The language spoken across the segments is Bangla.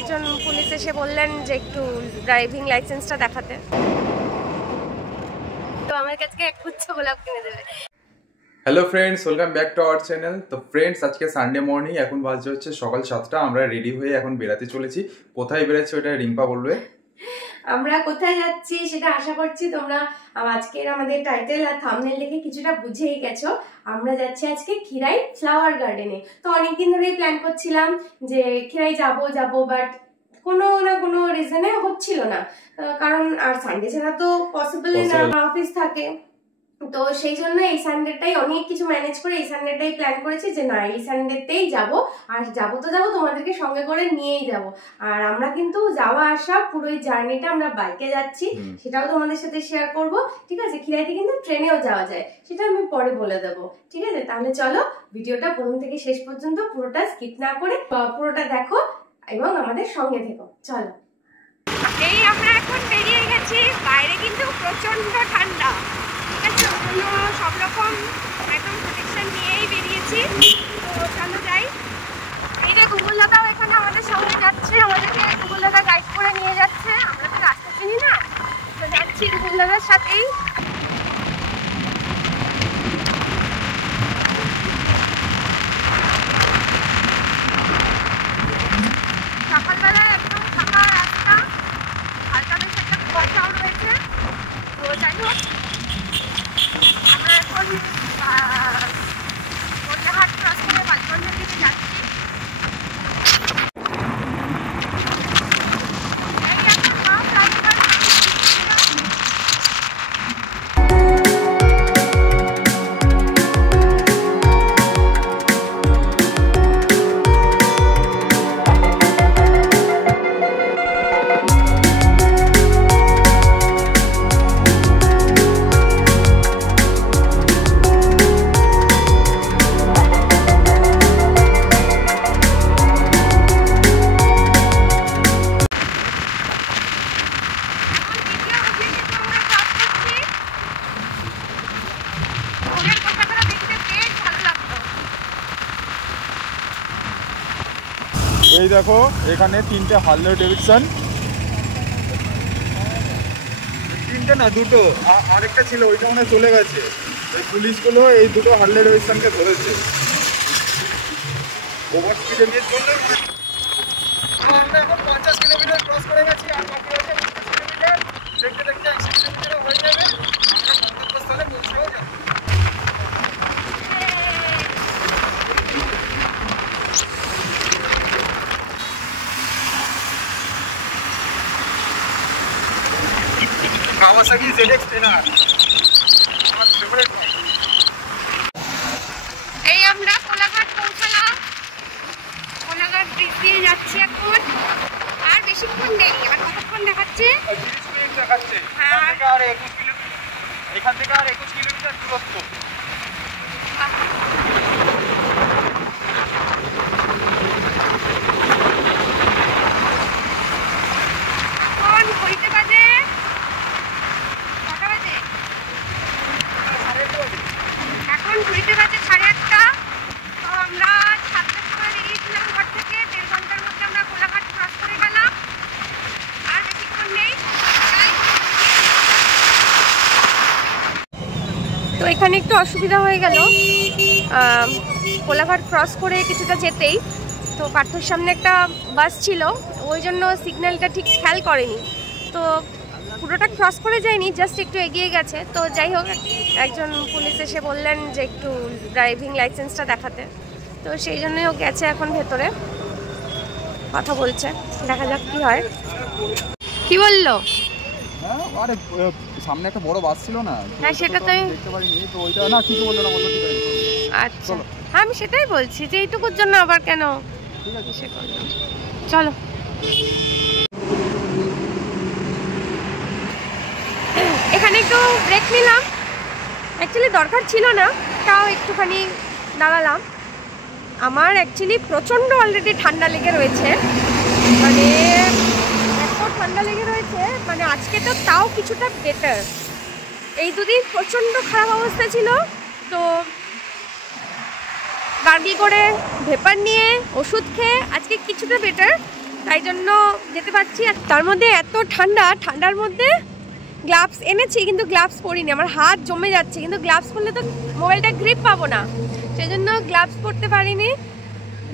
একজন পুলিশ এসে বললেন যে একটু ড্রাইভিং লাইসেন্সটা দেখাতে, তো আমার কাছে এক গুচ্ছ গোলাপ কিনে দেবে। Hello friends, welcome back to our channel. তো ফ্রেন্ডস, আজকে সানডে মর্নিং, এখন বাজে হচ্ছে সকাল 7টা। আমরা রেডি হয়ে এখন বেরাতে চলেছি। কোথায় বেরাচ্ছি ওটা রিম্পা বলবে। আমরা কোথায় যাচ্ছি সেটা আশা করছি তোমরা আজকের আমাদের টাইটেল আর থাম্বনেল দেখে কিছুটা বুঝেই গেছো। আমরা যাচ্ছি আজকে খিরাই ফ্লাওয়ার গার্ডেনে। তো অনেকদিন ধরেই প্ল্যান করছিলাম যে খিরাই যাব বাট কোনো না কোনো রিজনে হচ্ছিল না, কারণ আর সানডে ছাড়া তো পসিবলই না, অফিস থাকে। তো সেই জন্য এই সানডেটাই অনেক কিছু ম্যানেজ করে এই সানডেটাই প্ল্যান করেছি যে না, এই সানডেতেই যাব। আর যাবো তো যাবো, তোমাদেরকে সঙ্গে করে নিয়েই যাব। আর আমরা কিন্তু যাওয়া আসা পুরো এই জার্নিটা আমরা বাইকে যাচ্ছি, সেটাও তোমাদের সাথে শেয়ার করব। ঠিক আছে, খিরাইতে কিন্তু ট্রেনেও যাওয়া যায়, সেটা আমি পরে বলে দেবো। ঠিক আছে, তাহলে চলো ভিডিওটা প্রথম থেকে শেষ পর্যন্ত পুরোটা স্কিপ না করে পুরোটা দেখো এবং আমাদের সঙ্গে থেকো। চলো, এই আমরা এখন বেরিয়ে গেছি। বাইরে কিন্তু প্রচন্ড ঠান্ডা, সব রকম একদম প্রোটেকশন নিয়েই বেরিয়েছি। তো চলো যাই। এই যে গুগল দাদাও এখানে আমাদের সঙ্গে যাচ্ছে, আমাদেরকে গুগল দাদা গাইড করে নিয়ে যাচ্ছে। আমরা তো রাস্তা চিনি না, তো যাচ্ছি গুগল দাদার সাথেই। সকালবেলায় একদম ফাঁকা রাস্তা, হালকা বেশ একটা কুয়াশাও রয়েছে। তো যাই হোক, আমরা এখন কোলাঘাট ক্রস করে বালিগঞ্জের দিকে যাচ্ছি। এই দেখো, এখানে 3টে হার্লে ডেভিডসন, 3টে না 2টো, আরেকটা ছিল ওইটা মানে চলে গেছে। এই পুলিশগুলো এই 2টো হার্লে ডেভিডসনকে ধরেছে ওভার স্পিডে নিয়ে চললে। আমরা এখন 50 কিলোমিটার ক্রস করে গেছি, আর বাকি আছে 25 কিলোমিটার। দেখতে দেখতে 100 কিলোমিটার হয়ে যাবে, গন্তব্যস্থলে পৌঁছেও যাবে। কাওয়াসাকি ZX-10R আমার ফেভারিট। এই আমরা কোলাঘাট পৌঁছালাম, কোলাঘাট ব্রিজ দিয়ে যাচ্ছি এখন। আর বেশিক্ষণ নেই, এবার কতক্ষণ দেখাচ্ছে? 30 মিনিট দেখাচ্ছে। এখান থেকে আর 21 কিলোমিটার দূরত্ব। এখন ঘড়িতে বাজে কটা বাজে? এখন ঘড়িতে বাজে 8:30। তো আমরা 7টার সময় বেরিয়েছিলাম ঘর থেকে, 1.5 ঘন্টার মধ্যে আমরা কোলাঘাট ক্রস করে গেলাম। আর বেশিক্ষণ নেই। তো এখানে একটু অসুবিধা হয়ে গেল, কোলাঘাট ক্রস করে কিছুটা যেতেই তো পার্থর সামনে একটা বাস ছিল, ওই জন্য সিগন্যালটা ঠিক খেয়াল করেনি। তো পুরোটা ক্রস করে যায়নি, জাস্ট একটু এগিয়ে গেছে। তো যাই হোক, একজন পুলিশ এসে বললেন যে একটু ড্রাইভিং লাইসেন্সটা দেখাতে, তো সেই জন্যই ও গেছে এখন ভেতরে, কথা বলছে। দেখা যাক কি হয়। কি বললো? হ্যাঁ, আরে সামনে একটা বড় বাস ছিল না? হ্যাঁ, সেটা তো দেখতে পারিনি। তো ওইটা না, কিছু বললো না, বললো ঠিক আছে। আচ্ছা, হ্যাঁ আমি সেটাই বলছি যে এইটুকুর জন্য আবার কেন। ঠিক আছে, সে করলাম। চলো, এখানে একটু ব্রেক নিলাম, অ্যাকচুয়ালি দরকার ছিল না, তাও একটুখানি দাঁড়ালাম। আমার অ্যাকচুয়ালি প্রচণ্ড অলরেডি ঠান্ডা লেগে রয়েছে, মানে এত ঠান্ডা লেগে রয়েছে, মানে আজকে তো তাও কিছুটা বেটার। এই দুদিন প্রচণ্ড খারাপ অবস্থা ছিল, তো গার্গি করে ভেপার নিয়ে ওষুধ খেয়ে আজকে কিছুটা বেটার। তাই জন্য যেতে পারছি। আর তার মধ্যে এত ঠান্ডা, ঠান্ডার মধ্যে গ্লাভস এনেছি কিন্তু গ্লাভস পরিনি, আমার হাত জমে যাচ্ছে, কিন্তু গ্লাভস পরলে তো মোবাইলটা গ্রিপ পাবো না, সেই জন্য গ্লাভস পরতে পারিনি।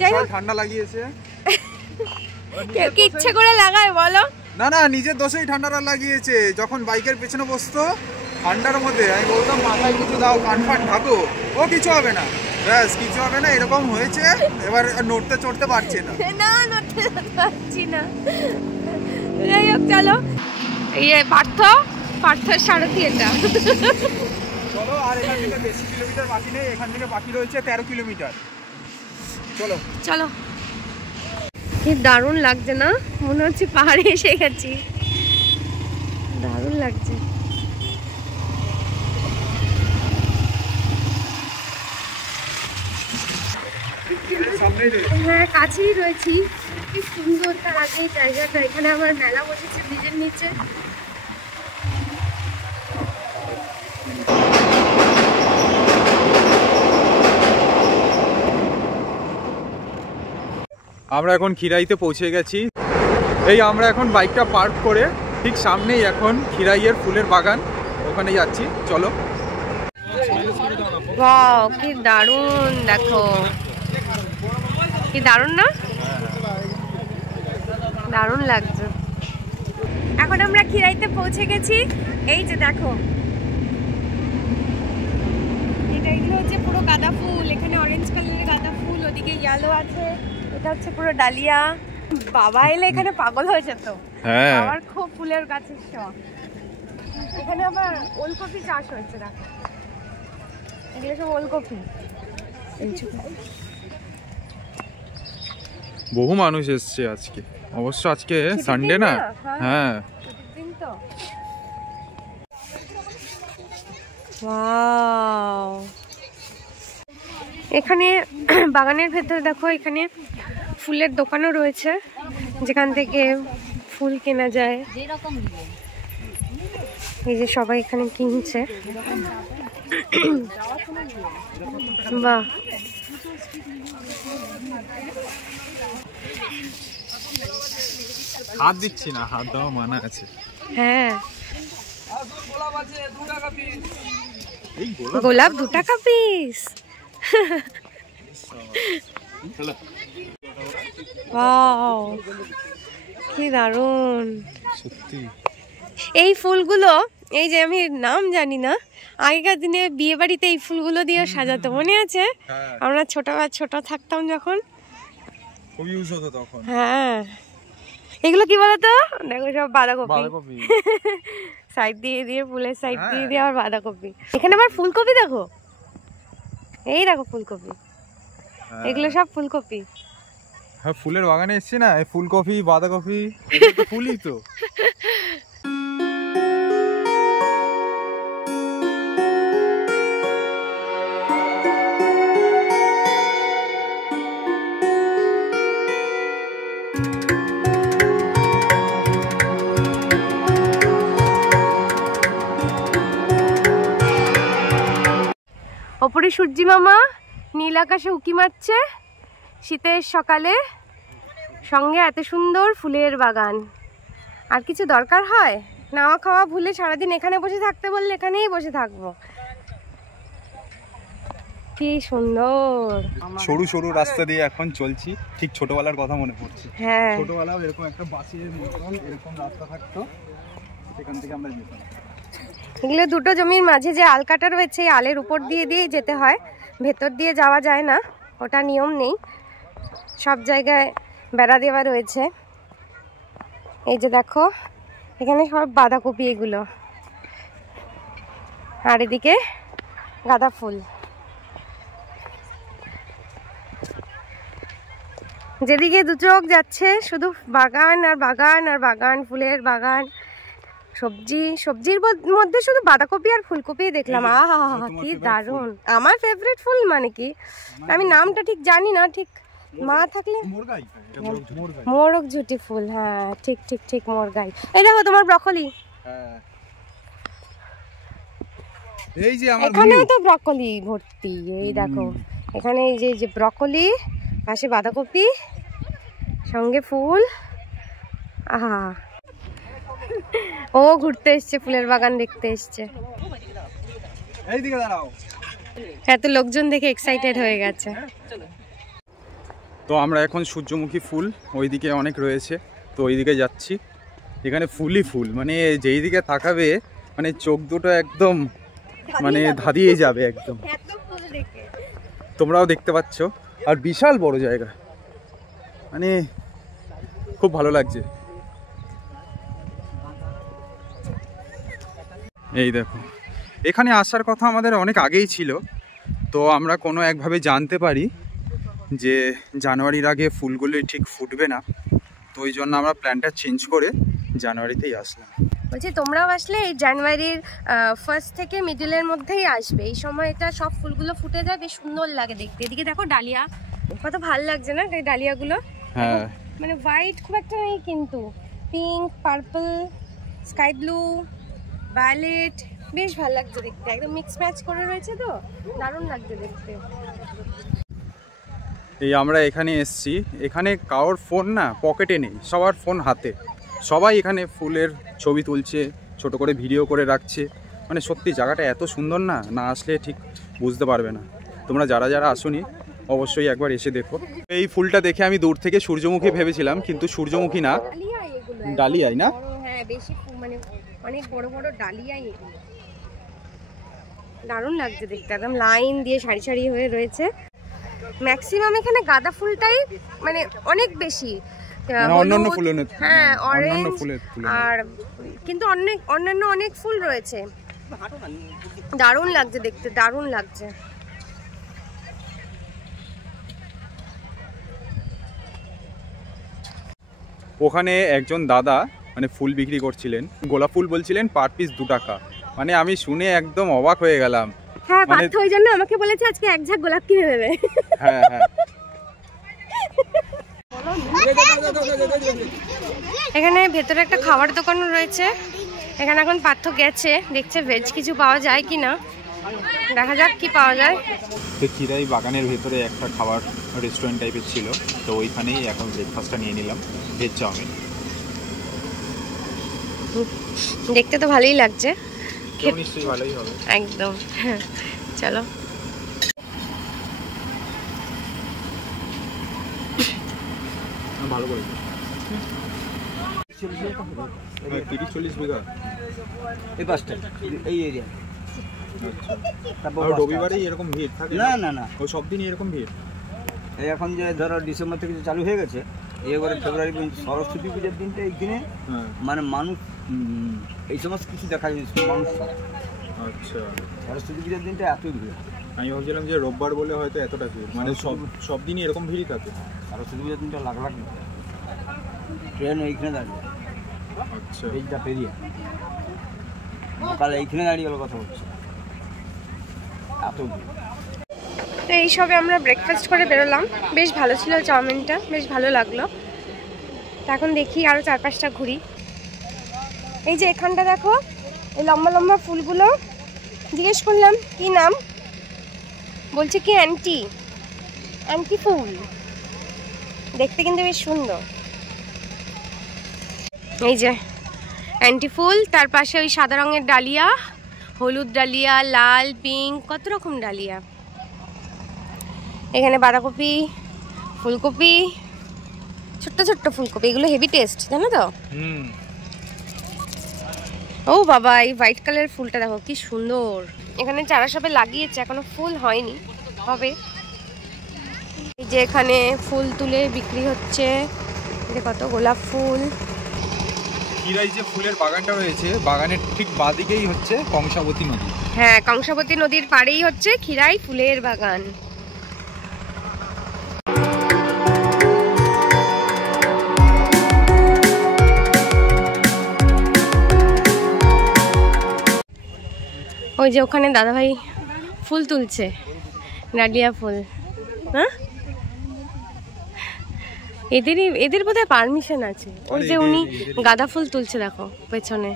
যাই হোক ঠান্ডা লাগিয়েছে। কেউ কি ইচ্ছে করে লাগায় বলো? না না, নিজের দোষেই ঠান্ডাটা লাগিয়েছে। যখন বাইকের পেছনে বসতো ঠান্ডার মধ্যে আমি বলতাম মাথায় কিছু দাও, কান ফান ঢাকো, ও কিছু হবে না, ব্যাস কিছু হবে না, এরকম হয়েছে। এবার নড়তে চড়তে পারছে না। না নড়তে পারছি না। যাই হোক চলো, এই পার্থের সারথি এটা। চলো, আর এখান থেকে বেশি কিলোমিটার বাকি নেই, এখান থেকে বাকি রয়েছে 13 কিলোমিটার। চলো চলো। কি দারুণ লাগছে না, মনে হচ্ছে পাহাড়ে এসে গেছি, দারুণ লাগছে। হ্যাঁ কাছেই রয়েছি, কি সুন্দর। তার আগে এই জায়গাটা, এখানে আমার মেলা বসেছে ব্রিজের নিচে। আমরা এখন খিরাইতে পৌঁছে গেছি। এই আমরা এখন বাইকটা পার্ক করে ঠিক সামনেই এখন খিরাইয়ের ফুলের বাগান, ওখানে যাচ্ছি। চলো। ওয়াও কি দারুণ, দেখো কি দারুণ না, দারুণ লাগছে। এখন আমরা খিরাইতে পৌঁছে গেছি। এই যে দেখো, এগুলো হচ্ছে পুরো গাঁদা ফুল, এখানে অরেঞ্জ কালারের গাঁদা ফুল, ওদিকে ইয়েলো আছে, এটা হচ্ছে পুরো ডালিয়া। বাবা এলে এখানে পাগল হয়ে যেত, আমার খুব ফুলের গাছের শখ। এখানে আবার ওলকপি চাষ হয়েছে, দেখো এগুলো সব ওলকপি। বহু মানুষ এসছে আজকে, অবশ্য আজকে সানডে না। হ্যাঁ দিন তো। ওয়াও, এখানে বাগানের ভেতরে দেখো, এখানে ফুলের দোকানও রয়েছে যেখান থেকে ফুল কেনা যায়। এই যে সবাই এখানে কিনছে। বাহ, হাত দিচ্ছি না, হাত দেওয়া মানা আছে। হ্যাঁ গোলাপ 2 টাকা পিস। ওয়াও কি দারুণ সত্যি। এই ফুলগুলো, এই যে আমি নাম জানি না, আগেকার দিনে বিয়ে বাড়িতে এই ফুলগুলো দিয়ে সাজাতো, মনে আছে? আমরা ছোট থাকতাম যখন, খুব ইউজ হতো তখন। হ্যাঁ এগুলো কি বলতো, দেখো সব বাঁধাকপি সাইড দিয়ে দিয়ে, ফুলের সাইড দিয়ে দিয়ে আবার বাঁধাকপি। এখানে আবার ফুলকপি দেখো, এই দেখো ফুলকপি, এগুলো সব ফুলকপি। হ্যাঁ ফুলের বাগানে এসছি না, এই ফুলকপি বাঁধাকপি ফুলই তো। ওপরে সূর্যি মামা নীল আকাশে উঁকি মারছে শীতের সকালে, সঙ্গে এত সুন্দর ফুলের বাগান। আর কিছু দরকার হয়, নাওয়া খাওয়া ভুলে সারাদিন এখানে বসে থাকতে বললে এখানেই বসে থাকবো। কি সুন্দর সরু সরু রাস্তা দিয়ে এখন চলছি, ঠিক ছোটবেলার কথা মনে পড়ছে। হ্যাঁ ছোটবেলাও এরকম একটা বাসের মতন এরকম রাস্তা থাকতো, সেখান থেকে আমরা যেতাম। এগুলো দুটো জমির মাঝে যে আলকাটা রয়েছে, এই আলের উপর দিয়ে দিয়ে যেতে হয়, ভেতর দিয়ে যাওয়া যায় না, ওটা নিয়ম নেই। সব জায়গায় বেড়া দেওয়া রয়েছে। এই যে দেখো এখানে সব বাঁধাকপি এগুলো, আর এদিকে গাঁদা ফুল। যেদিকে দু চোখ যাচ্ছে শুধু বাগান আর বাগান আর বাগান, ফুলের বাগান। সবজির মধ্যে শুধু বাঁধাকপি আর ফুলকপি দেখলাম। আহা কি দারুণ, আমার ফেভারিট ফুল। মানে কি আমি নামটা ঠিক জানি না, ঠিক মা থাকলে মোরগ ঝুটি ফুল। হ্যাঁ ঠিক ঠিক ঠিক, মোরগাই। এই দেখো তোমার ব্রকলি, এই যে আমার এখানে তো ব্রকলি ভর্তি। এই দেখো এখানে এই যে ব্রকলি, পাশে বাঁধাকপি, সঙ্গে ফুল। আহা, ও ঘুরতে এসছে, ফুলের বাগান দেখতে এসছে। এইদিকে দাঁড়াও। এত লোকজন দেখে এক্সাইটেড হয়ে গেছে। তো আমরা এখন সূর্যমুখী ফুল ওইদিকে অনেক রয়েছে, তো ওইদিকে যাচ্ছি। এখানে ফুলই ফুল, মানে যেই দিকে তাকাবে মানে চোখ দুটো একদম মানে ধাঁধিয়ে যাবে একদম। তোমরাও দেখতে পাচ্ছ, আর বিশাল বড় জায়গা, মানে খুব ভালো লাগছে। এই দেখো, এখানে আসার কথা আমাদের অনেক আগেই ছিল, তো আমরা কোনো একভাবে জানতে পারি যে জানুয়ারির আগে ফুলগুলি ঠিক ফুটবে না, তো ওই জন্য আমরা প্ল্যানটা চেঞ্জ করে জানুয়ারিতেই আসলাম। বলছি তোমরাও আসলে এই জানুয়ারির ফার্স্ট থেকে মিডলের মধ্যেই আসবে, এই সময়টা সব ফুলগুলো ফুটে যায়, বেশ সুন্দর লাগে দেখতে। এদিকে দেখো ডালিয়া, কত ভালো লাগছে না এই ডালিয়াগুলো? হ্যাঁ, মানে হোয়াইট খুব একটা নেই, কিন্তু pink, purple, sky blue, violet, বেশ ভালো লাগছে দেখতে, একদম মিক্স ম্যাচ করে রয়েছে, তো দারুণ লাগছে দেখতে। এই আমরা এখানে এসছি, এখানে কারোর ফোন না পকেটে নেই, সবার ফোন হাতে, সবাই এখানে ফুলের ছবি তুলছে, ছোট করে ভিডিও করে রাখছে। মানে সত্যি জায়গাটা এত সুন্দর না, না আসলে ঠিক বুঝতে পারবে না। তোমরা যারা যারা আসোনি অবশ্যই একবার এসে দেখো। এই ফুলটা দেখে আমি দূর থেকে সূর্যমুখী ভেবেছিলাম, কিন্তু সূর্যমুখী না, ডালিয়াই না? হ্যাঁ, বেশি মানে অনেক বড় বড় ডালিয়াই এগুলো। দারুণ লাগছে দেখতে, একদম লাইন দিয়ে সারি সারি হয়ে রয়েছে। ম্যাক্সিমাম এখানে গাঁদা ফুলটাই মানে অনেক বেশি, অন্যান্য ফুলের, হ্যাঁ অরেঞ্জ, আর কিন্তু অন্যান্য অনেক ফুল রয়েছে। দারুণ লাগছে দেখতে, দারুণ লাগছে। ওখানে একজন দাদা মানে ফুল বিক্রি করছিলেন, গোলাপ ফুল বলছিলেন পার পিস 2 টাকা। মানে আমি শুনে একদম অবাক হয়ে গেলাম। হ্যাঁ, পার্থ ওই জন্য আমাকে বলেছে আজকে এক ঝাঁক গোলাপ কিনে দেবে। হ্যাঁ হ্যাঁ, এখানে ভেতরে একটা খাবার দোকানও রয়েছে। এখানে এখন পার্থ গেছে, দেখছে ভেজ কিছু পাওয়া যায় কিনা, দেখা যাক কি পাওয়া যায়। তো খিরাই বাগানের ভেতরে একটা খাবার রেস্টুরেন্ট টাইপের ছিল, তো ওইখানেই এখন ব্রেকফাস্টটা নিয়ে নিলাম, ভেজ চাউমিন। দেখতে তো ভালোই লাগছে, নিশ্চয়ই ভালোই হবে একদম। চলো, ভালো করে 30-40 বিঘা এই পাঁচটা এই এরিয়া। আর রবিবারেই এরকম ভিড় থাকে? না না না, ও সব দিনই এরকম ভিড়? এই এখন যে ধরো ডিসেম্বর থেকে চালু হয়ে গেছে, এবারে ফেব্রুয়ারি সরস্বতী পূজার দিনটা এই দিনে মানে মানুষ এই সমস্ত কিছু দেখা যায় মানুষ। আচ্ছা, সরস্বতী পূজার দিনটা এত ভিড়। আমি ভাবছিলাম যে রোববার বলে হয়তো এতটা ভিড়, মানে সব দিনই এরকম ভিড়ই থাকে? সরস্বতী পূজার দিনটা লাখ লাখ ট্রেন ওইখানে দাঁড়িয়ে। আচ্ছা, এইটা পেরিয়ে সকালে এইখানে দাঁড়িয়ে গেল কথা হচ্ছে, এত ভিড়। তো এইসবে আমরা ব্রেকফাস্ট করে বেরোলাম, বেশ ভালো ছিল চাউমিনটা, বেশ ভালো লাগলো। তো এখন দেখি আরও 4-5টা ঘুরি। এই যে এখানটা দেখো, এই লম্বা লম্বা ফুলগুলো, জিজ্ঞেস করলাম কি নাম, বলছে কি অ্যান্টি ফুল, দেখতে কিন্তু বেশ সুন্দর। এই যে অ্যান্টি ফুল, তার পাশে ওই সাদা রঙের ডালিয়া, হলুদ ডালিয়া, লাল, পিঙ্ক, কত রকম ডালিয়া। এখানে বাঁধাকপি, ফুলকপি, ছোট্ট ছোট্ট ফুলকপি, এগুলো হেভি টেস্ট, জানো তো? ও বাবা, এই হোয়াইট কালারের ফুলটা দেখো কি সুন্দর। এখানে চারা সবে লাগিয়েছে, এখনো ফুল হয়নি, হবে। এই যে এখানে ফুল তুলে বিক্রি হচ্ছে, কত গোলাপ ফুল। খিরাই যে ফুলের বাগানটা রয়েছে, বাগানের ঠিক বাদিকেই হচ্ছে কংসাবতী নদী। হ্যাঁ, কংসাবতী নদীর পাড়েই হচ্ছে খিরাই ফুলের বাগান। ওই যে ওখানে দাদাভাই ফুল তুলছে, ডালিয়া ফুল। হ্যাঁ, এদের বোধহয় পারমিশন আছে। ওই যে উনি গাঁদা ফুল তুলছে, দেখো পেছনে,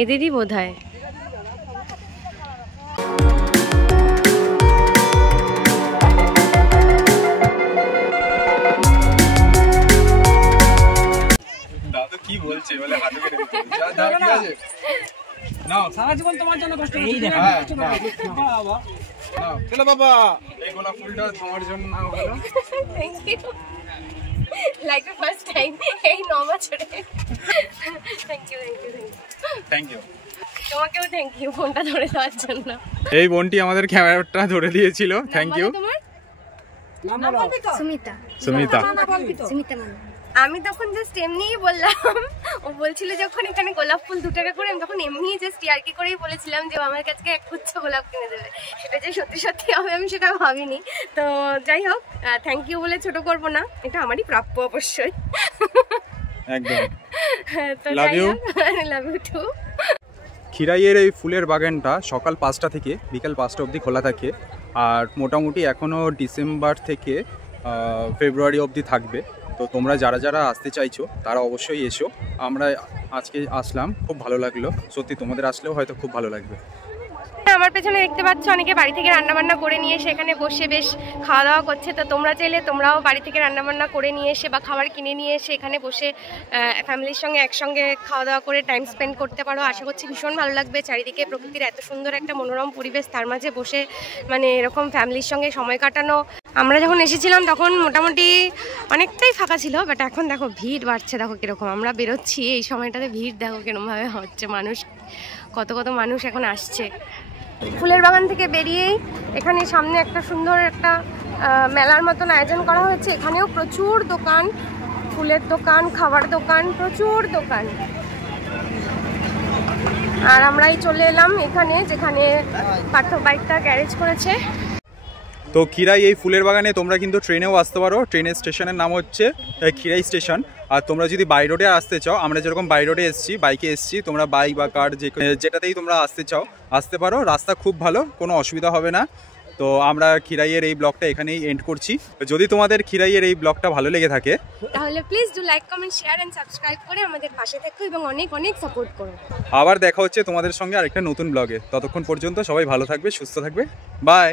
এদেরই বোধহয়। সারা জীবন তোমার জন্য কষ্ট করছি। বাবা চলো বাবা, এই গোলাপ ফুলটা তোমার জন্য হলো। Thank you, like the first time এই 9 বছরে। Thank you thank you thank you. তোমাকেও থ্যাংক ইউ ফোনটা ধরে দেওয়ার জন্য। এই বোনটি আমাদের ক্যামেরাটা ধরে দিয়েছিল, থ্যাংক ইউ। তোমার সুমিতা সুমিতা। সুমিতা মানে আমি তখন জাস্ট এমনিই বললাম, ও বলছিল যখন এখানে গোলাপ ফুল 2 টাকা করে, আমি তখন এমনিই জাস্ট ইয়ার্কি করেই বলেছিলাম যে ও আমার কাছে এক গুচ্ছ গোলাপ কিনে দেবে। সেটা যে সত্যি সত্যি হবে আমি সেটা ভাবিনি। তো যাই হোক, থ্যাংক ইউ বলে ছোট করব না, এটা আমারই প্রাপ্য অবশ্যই। একদম। তো Love you. Love you too. খিরাইয়ের এই ফুলের বাগানটা সকাল 5টা থেকে বিকাল 5টা অবধি খোলা থাকে, আর মোটামুটি এখনও ডিসেম্বর থেকে ফেব্রুয়ারি অবধি থাকবে। তো তোমরা যারা যারা আসতে চাইছো তারা অবশ্যই এসো। আমরা আজকে আসলাম, খুব ভালো লাগলো, সত্যি তোমাদের আসলেও হয়তো খুব ভালো লাগবে। আমার পেছনে দেখতে পাচ্ছ অনেকে বাড়ি থেকে রান্নাবান্না করে নিয়ে এসে এখানে বসে বেশ খাওয়া দাওয়া করছে। তো তোমরা চাইলে তোমরাও বাড়ি থেকে রান্নাবান্না করে নিয়ে এসে বা খাবার কিনে নিয়ে এসে এখানে বসে ফ্যামিলির সঙ্গে একসঙ্গে খাওয়া দাওয়া করে টাইম স্পেন্ড করতে পারো। আশা করছি ভীষণ ভালো লাগবে। চারিদিকে প্রকৃতির এত সুন্দর একটা মনোরম পরিবেশ, তার মাঝে বসে মানে এরকম ফ্যামিলির সঙ্গে সময় কাটানো। আমরা যখন এসেছিলাম তখন মোটামুটি অনেকটাই ফাঁকা ছিল, বাট এখন দেখো ভিড় বাড়ছে, দেখো কীরকম আমরা বেরোচ্ছি এই সময়টাতে ভিড় দেখো কিরকমভাবে হচ্ছে, মানুষ কত কত মানুষ এখন আসছে। ফুলের বাগান থেকে বেরিয়েই এখানে সামনে একটা সুন্দর একটা মেলার মতন আয়োজন করা হয়েছে। এখানেও প্রচুর দোকান, ফুলের দোকান, খাবার দোকান, প্রচুর দোকান। আর আমরাই চলে এলাম এখানে, যেখানে পার্থ বাইকটা গ্যারেজ করেছে। তো খিরাই এই ফুলের বাগানে তোমরা কিন্তু ট্রেনেও আসতে পারো। ট্রেনের স্টেশনের নাম হচ্ছে খিরাই স্টেশন। আর তোমরা যদি বাই রোডে আসতে চাও, আমরা যেরকম বাই রোডে এসেছি, বাইকে এসেছি, তোমরা বাইক বা কার যেটাতেই তোমরা আসতে চাও আসতে পারো। রাস্তা খুব ভালো, কোনো অসুবিধা হবে না। তো আমরা খিরাইয়ের এই ব্লগটা এখানেই এন্ড করছি। যদি তোমাদের খিরাইয়ের এই ব্লগটা ভালো লেগে থাকে তাহলে please do like, comment, share and subscribe করে আমাদের পাশে থেকো এবং অনেক অনেক সাপোর্ট করো। আবার দেখা হচ্ছে তোমাদের সঙ্গে আরেকটা নতুন ব্লগে। ততক্ষণ পর্যন্ত সবাই ভালো থাকবে, সুস্থ থাকবে, বাই।